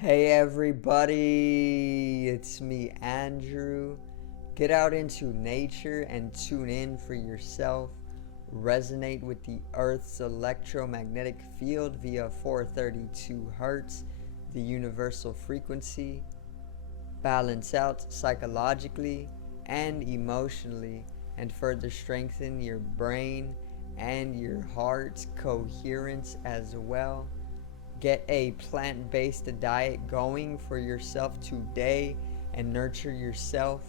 Hey everybody, it's me Andrew. Get out into nature and tune in for yourself. Resonate with the Earth's electromagnetic field via 432 Hertz, the universal frequency. Balance out psychologically and emotionally, and further strengthen your brain and your heart's coherence as well. Get a plant based diet going for yourself today and nurture yourself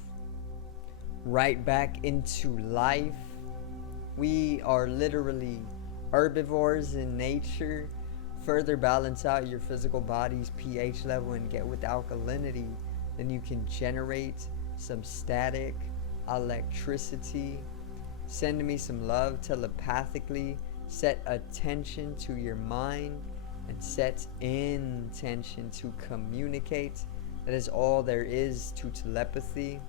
right back into life. We are literally herbivores in nature. Further balance out your physical body's pH level and get with alkalinity. Then you can generate some static electricity. Send me some love telepathically. Set attention to your mind and set intention to communicate. That is all there is to telepathy.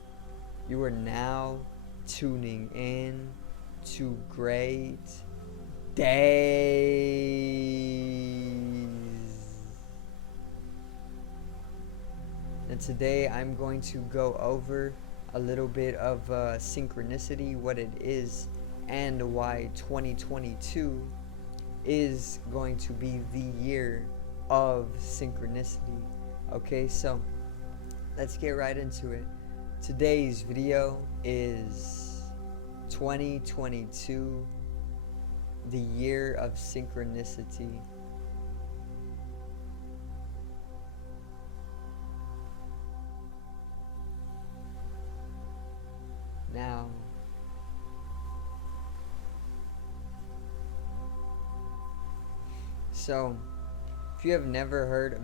You are now tuning in to great days. And today I'm going to go over a little bit of synchronicity, what it is, and why 2022 is going to be the year of synchronicity. Okay, so let's get right into it. Today's video is 2022, the year of synchronicity. Now, so if you have never heard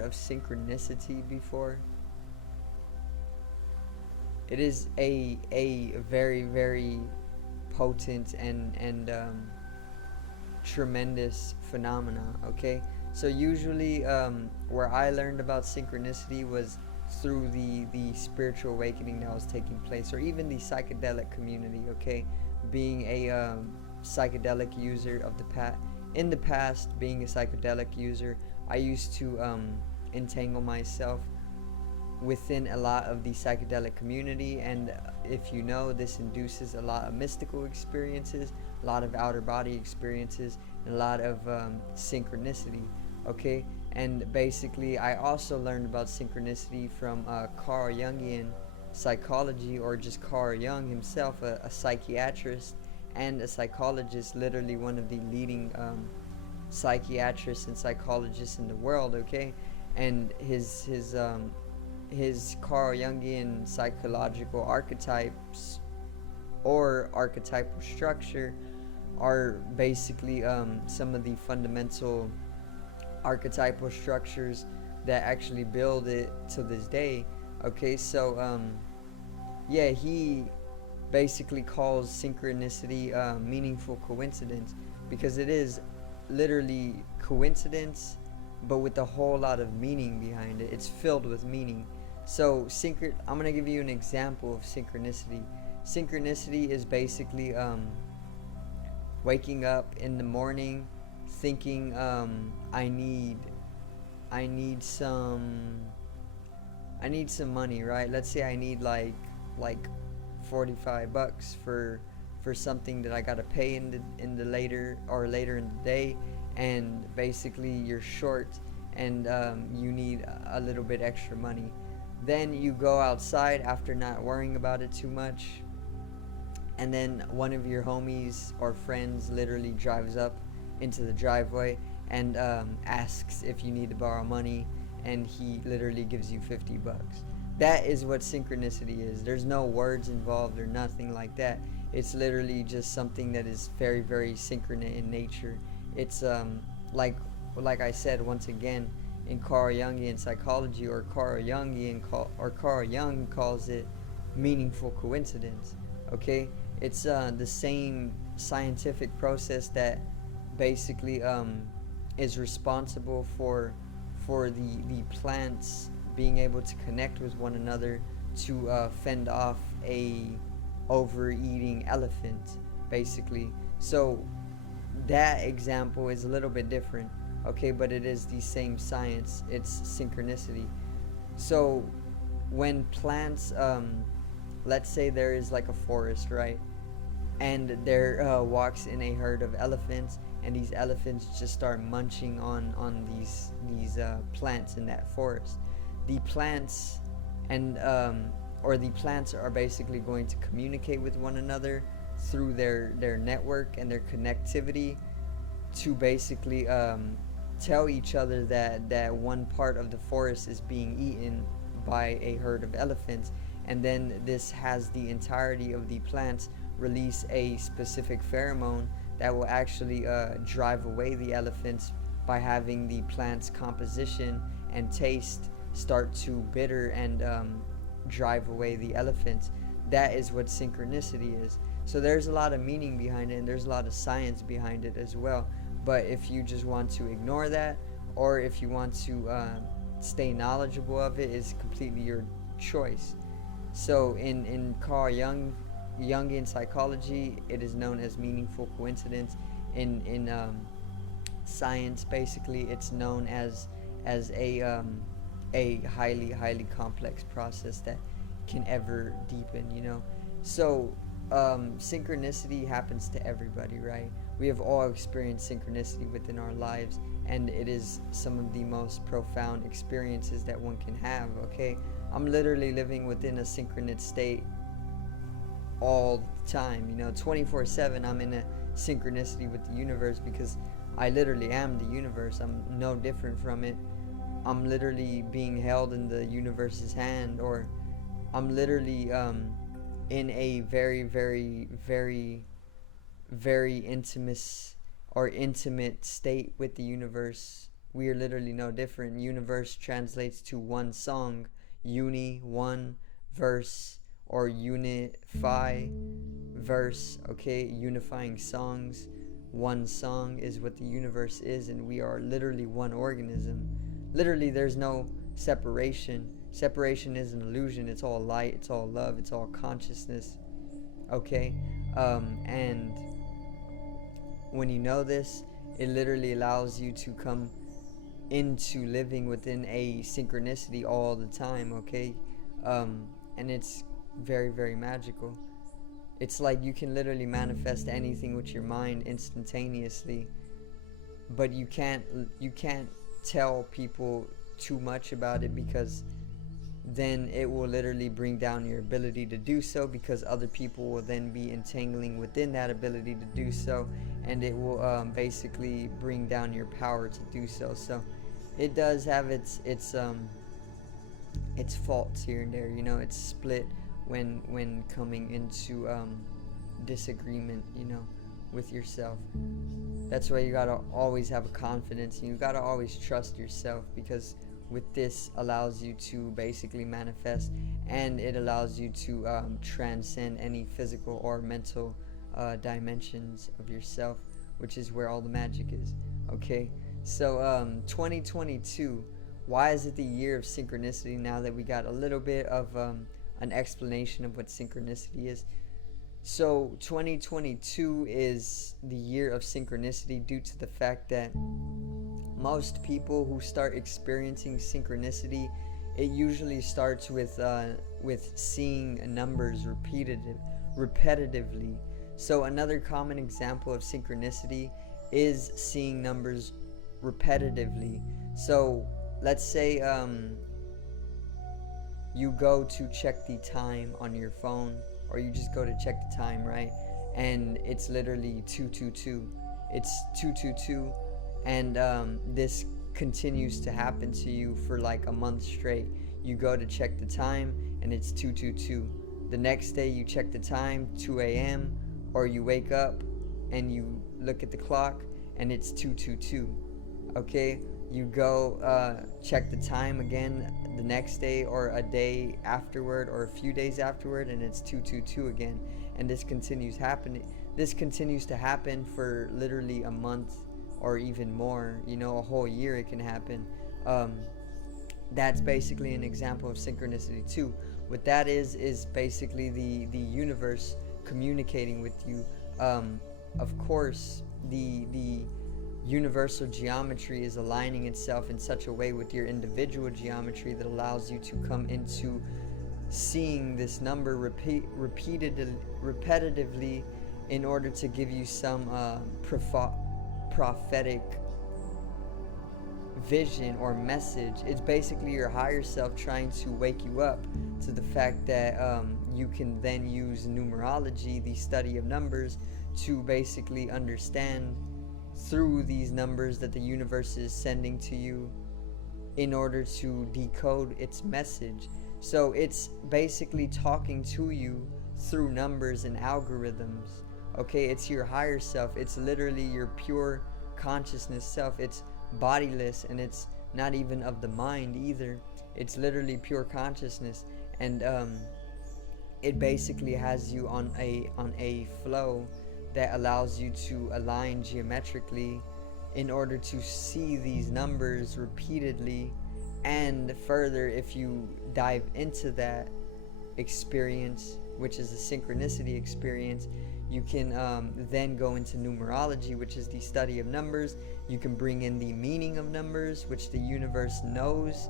of synchronicity before, it is a very, very potent and tremendous phenomena. Okay, so usually where I learned about synchronicity was through the spiritual awakening that was taking place, or even the psychedelic community. Okay, being a psychedelic user of in the past, being a psychedelic user, I used to entangle myself within a lot of the psychedelic community, and if you know, this induces a lot of mystical experiences, a lot of outer body experiences, and a lot of synchronicity. Okay, and basically I also learned about synchronicity from Carl Jungian psychology, or just Carl Jung himself, a psychiatrist and a psychologist, literally one of the leading psychiatrists and psychologists in the world. Okay, and his Carl Jungian psychological archetypes or archetypal structure are basically some of the fundamental archetypal structures that actually build it to this day. Okay, so yeah, he basically calls synchronicity meaningful coincidence, because it is literally coincidence, but with a whole lot of meaning behind it. It's filled with meaning. So I'm going to give you an example of synchronicity. Synchronicity is basically waking up in the morning thinking I need some money, right? Let's say I need like $45 for something that I gotta pay in the later in the day, and basically you're short, and you need a little bit extra money. Then you go outside after not worrying about it too much, and then one of your homies or friends literally drives up into the driveway and asks if you need to borrow money, and he literally gives you $50. That is what synchronicity is. There's no words involved or nothing like that. It's literally just something that is very, very synchronous in nature. It's like I said once again, in Carl Jungian psychology, or Carl Jung calls it meaningful coincidence. Okay, it's the same scientific process that basically is responsible for the plants being able to connect with one another to fend off a overeating elephant, basically. So that example is a little bit different. okay, but it is the same science. It's synchronicity. So when plants, let's say there is like a forest, right? And there walks in a herd of elephants, and these elephants just start munching on these plants in that forest. The plants and or the plants are basically going to communicate with one another through their network and their connectivity to basically tell each other that one part of the forest is being eaten by a herd of elephants, and then this has the entirety of the plants release a specific pheromone that will actually drive away the elephants by having the plant's composition and taste start to bitter and drive away the elephants. That is what synchronicity is. So there's a lot of meaning behind it, and there's a lot of science behind it as well. But if you just want to ignore that, or if you want to stay knowledgeable of it, is completely your choice. So in Carl Jungian psychology, it is known as meaningful coincidence. In science, basically, it's known as a highly complex process that can ever deepen. So synchronicity happens to everybody, right? We have all experienced synchronicity within our lives, and it is some of the most profound experiences that one can have. Okay, I'm literally living within a synchronous state all the time, 24/7. I'm in a synchronicity with the universe because I literally am the universe. I'm no different from it. I'm literally being held in the universe's hand, or I'm literally in a very intimate state with the universe. We are literally no different. Universe translates to one song, uni, one verse, or unify verse. Okay, unifying songs. One song is what the universe is, and we are literally one organism. Literally, there's no separation. Separation is an illusion. It's all light, it's all love, it's all consciousness. Okay, and when you know this, it literally allows you to come into living within a synchronicity all the time. Okay, and it's very magical. It's like you can literally manifest anything with your mind instantaneously, but you can't tell people too much about it, because then it will literally bring down your ability to do so, because other people will then be entangling within that ability to do so, and it will basically bring down your power to do so. So it does have its faults here and there. It's split when coming into disagreement, with yourself. That's why you gotta always have a confidence, and you gotta always trust yourself, because with this allows you to basically manifest, and it allows you to transcend any physical or mental dimensions of yourself, which is where all the magic is. Okay, so 2022, why is it the year of synchronicity? Now that we got a little bit of an explanation of what synchronicity is. So 2022 is the year of synchronicity due to the fact that most people who start experiencing synchronicity, it usually starts with seeing numbers repetitively. So another common example of synchronicity is seeing numbers repetitively. So let's say you go to check the time on your phone, or you just go to check the time, right? And it's literally 222. It's 222, and this continues to happen to you for like a month straight. You go to check the time, and it's 222. The next day you check the time, 2 a.m., or you wake up and you look at the clock, and it's 222. Okay, you go check the time again the next day, or a day afterward, or a few days afterward, and it's 222 again. And this continues to happen for literally a month, or even more, a whole year it can happen. That's basically an example of synchronicity too. What that is basically the universe communicating with you. Of course, the universal geometry is aligning itself in such a way with your individual geometry that allows you to come into seeing this number repetitively in order to give you some prophetic vision or message. It's basically your higher self trying to wake you up to the fact that you can then use numerology, the study of numbers, to basically understand through these numbers that the universe is sending to you in order to decode its message. So it's basically talking to you through numbers and algorithms. Okay, it's your higher self. It's literally your pure consciousness self. It's bodiless, and it's not even of the mind either. It's literally pure consciousness, and it basically has you on a flow that allows you to align geometrically in order to see these numbers repeatedly. And further, if you dive into that experience, which is a synchronicity experience, you can then go into numerology, which is the study of numbers. You can bring in the meaning of numbers, which the universe knows,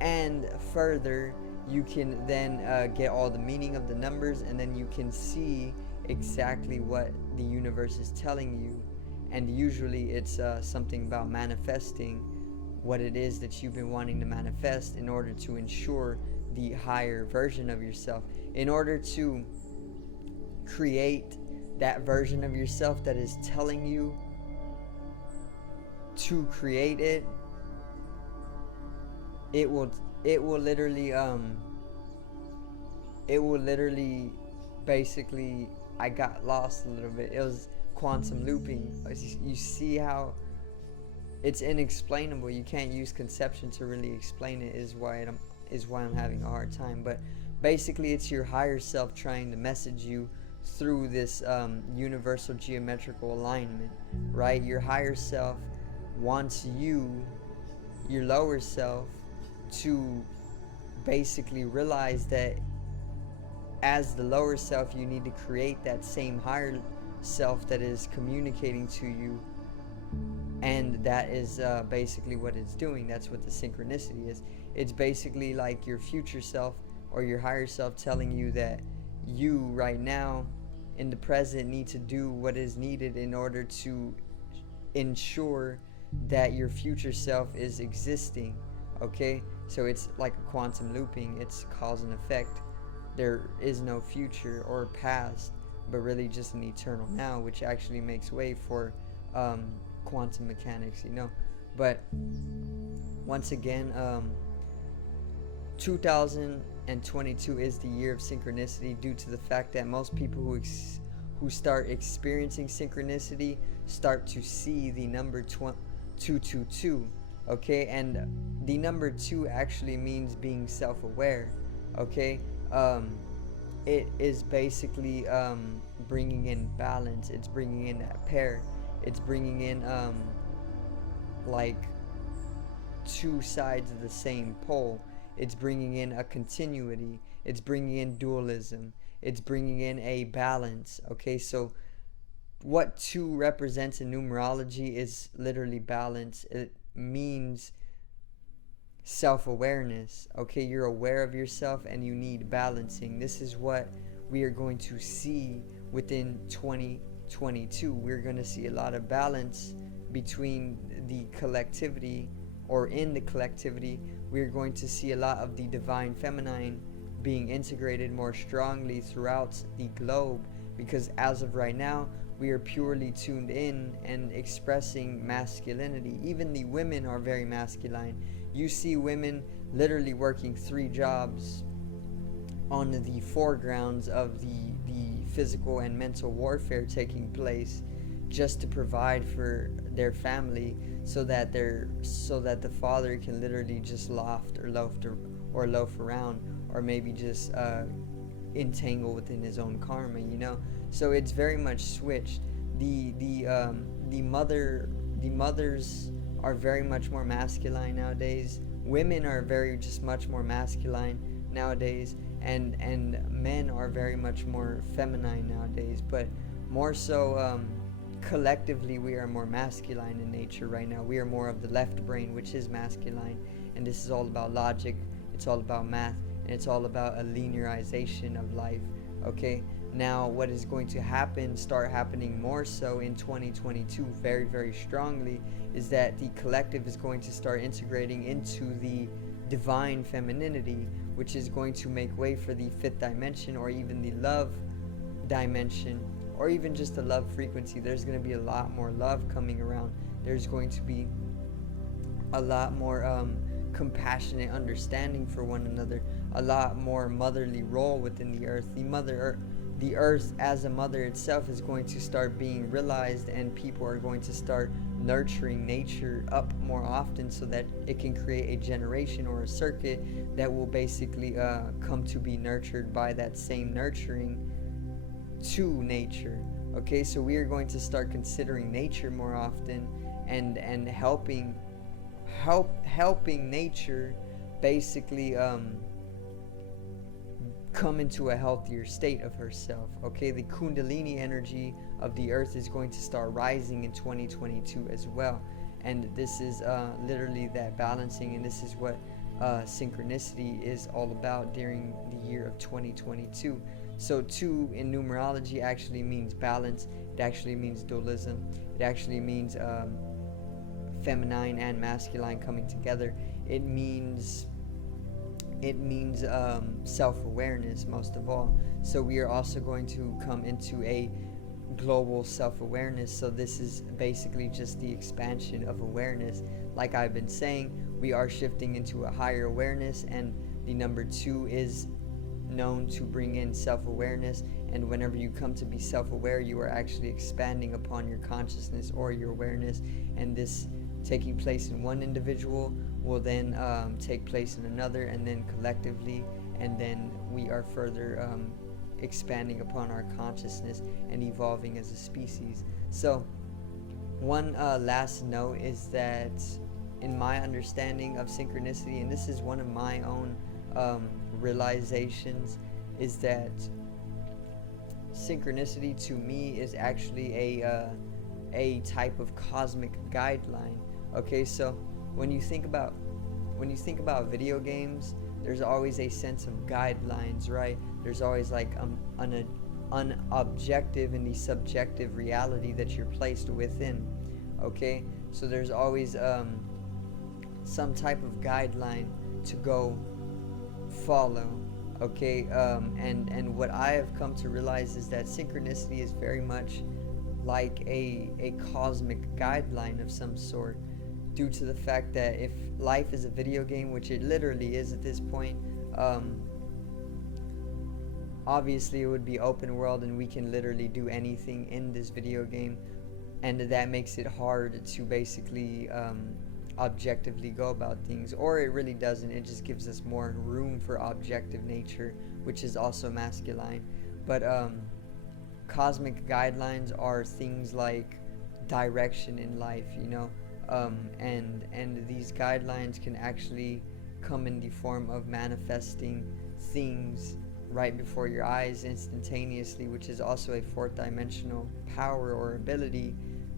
and further, you can then get all the meaning of the numbers, and then you can see exactly what the universe is telling you. And usually it's something about manifesting what it is that you've been wanting to manifest in order to ensure the higher version of yourself. In order to create that version of yourself that is telling you to create it, it will literally basically, I got lost a little bit. It was quantum looping. You see how it's inexplainable. You can't use conception to really explain it, is why I'm having a hard time. But basically, it's your higher self trying to message you through this universal geometrical alignment, right? Your higher self wants you, your lower self, to basically realize that as the lower self, you need to create that same higher self that is communicating to you. And that is basically what it's doing. That's what the synchronicity is. It's basically like your future self or your higher self telling you that you right now in the present need to do what is needed in order to ensure that your future self is existing. Okay, so it's like a quantum looping. It's cause and effect. There is no future or past, but really just an eternal now, which actually makes way for quantum mechanics, But once again, 2022 is the year of synchronicity, due to the fact that most people who start experiencing synchronicity start to see the number 222. Okay, and the number 2 actually means being self-aware. Okay, it is basically bringing in balance. It's bringing in that pair. It's bringing in like two sides of the same pole. It's bringing in a continuity. It's bringing in dualism. It's bringing in a balance. Okay, so what 2 represents in numerology is literally balance. It means self-awareness. Okay, you're aware of yourself and you need balancing. This is what we are going to see within 2022. We're going to see a lot of balance between the collectivity, or in the collectivity. We're going to see a lot of the divine feminine being integrated more strongly throughout the globe, because as of right now, we are purely tuned in and expressing masculinity. Even the women are very masculine. You see women literally working 3 jobs on the foregrounds of the physical and mental warfare taking place, just to provide for their family, so that the father can literally just loaf around, or maybe just entangle within his own karma, So it's very much switched. The mothers are very much more masculine nowadays. Women are very just much more masculine nowadays, and men are very much more feminine nowadays. But more so, collectively we are more masculine in nature right now. We are more of the left brain, which is masculine, and this is all about logic, it's all about math, and it's all about a linearization of life. Okay, now what is going to start happening more so in 2022 very, very strongly, is that the collective is going to start integrating into the divine femininity, which is going to make way for the fifth dimension, or even the love dimension, or even just the love frequency. There's going to be a lot more love coming around. There's going to be a lot more compassionate understanding for one another, a lot more motherly role within the earth. The earth as a mother itself is going to start being realized, and people are going to start nurturing nature up more often, so that it can create a generation or a circuit that will basically come to be nurtured by that same nurturing to nature. Okay, so we are going to start considering nature more often, and helping nature basically come into a healthier state of herself. Okay, the kundalini energy of the earth is going to start rising in 2022 as well, and this is literally that balancing, and this is what synchronicity is all about during the year of 2022. So 2 in numerology actually means balance. It actually means dualism. It actually means feminine and masculine coming together. It means self-awareness most of all. So we are also going to come into a global self-awareness. So this is basically just the expansion of awareness. Like I've been saying, we are shifting into a higher awareness, and the number 2 is known to bring in self-awareness. And whenever you come to be self-aware, you are actually expanding upon your consciousness or your awareness, and this taking place in one individual will then take place in another, and then collectively, and then we are further expanding upon our consciousness and evolving as a species. So one last note is that in my understanding of synchronicity, and this is one of my own realizations, is that synchronicity to me is actually a type of cosmic guideline. Okay, so when you think about video games, there's always a sense of guidelines, right? There's always like an objective and the subjective reality that you're placed within. Okay, so there's always some type of guideline to go follow. Okay, and what I have come to realize is that synchronicity is very much like a cosmic guideline of some sort, due to the fact that if life is a video game, which it literally is at this point, obviously it would be open world and we can literally do anything in this video game, and that makes it hard to basically objectively go about things, or it really doesn't. It just gives us more room for objective nature, which is also masculine. But cosmic guidelines are things like direction in life, you know, and these guidelines can actually come in the form of manifesting things right before your eyes instantaneously, which is also a fourth dimensional power or ability,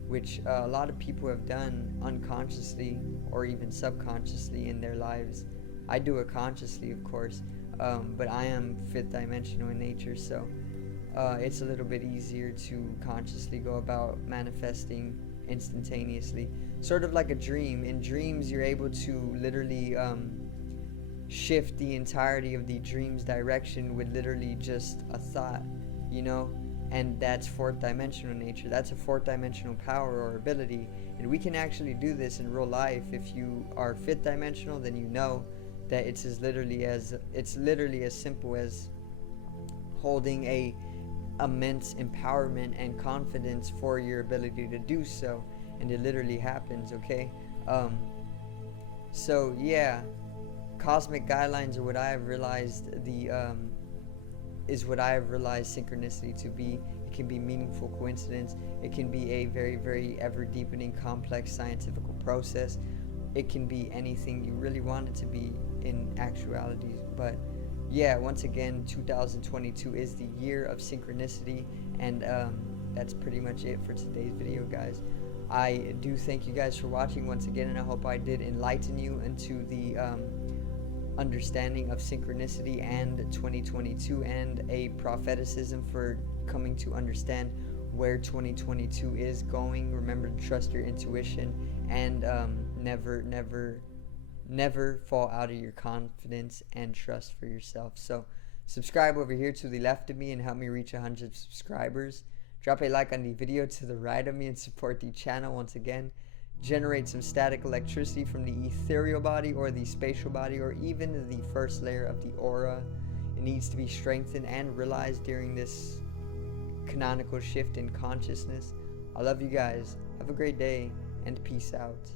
which a lot of people have done unconsciously or even subconsciously in their lives. I do it consciously, of course, but I am fifth dimensional in nature, so it's a little bit easier to consciously go about manifesting instantaneously. Sort of like a dream. In dreams, you're able to literally shift the entirety of the dream's direction with literally just a thought, you know? And that's fourth dimensional nature. That's a fourth dimensional power or ability. And we can actually do this in real life. If you are fifth dimensional, then you know that it's literally as simple as holding a immense empowerment and confidence for your ability to do so, and it literally happens. Okay, so yeah, cosmic guidelines are what I have realized synchronicity to be. It can be meaningful coincidence. It can be a very, very ever deepening complex scientific process. It can be anything you really want it to be in actuality. But yeah, once again, 2022 is the year of synchronicity, and that's pretty much it for today's video, guys. I do thank you guys for watching once again, and I hope I did enlighten you into the understanding of synchronicity and 2022, and a propheticism for coming to understand where 2022 is going. Remember to trust your intuition, and never fall out of your confidence, and trust for yourself. So subscribe over here to the left of me and help me reach 100 subscribers. Drop a like on the video to the right of me and support the channel once again. Generate some static electricity from the ethereal body or the spatial body, or even the first layer of the aura. It needs to be strengthened and realized during this canonical shift in consciousness. I love you guys. Have a great day, and peace out.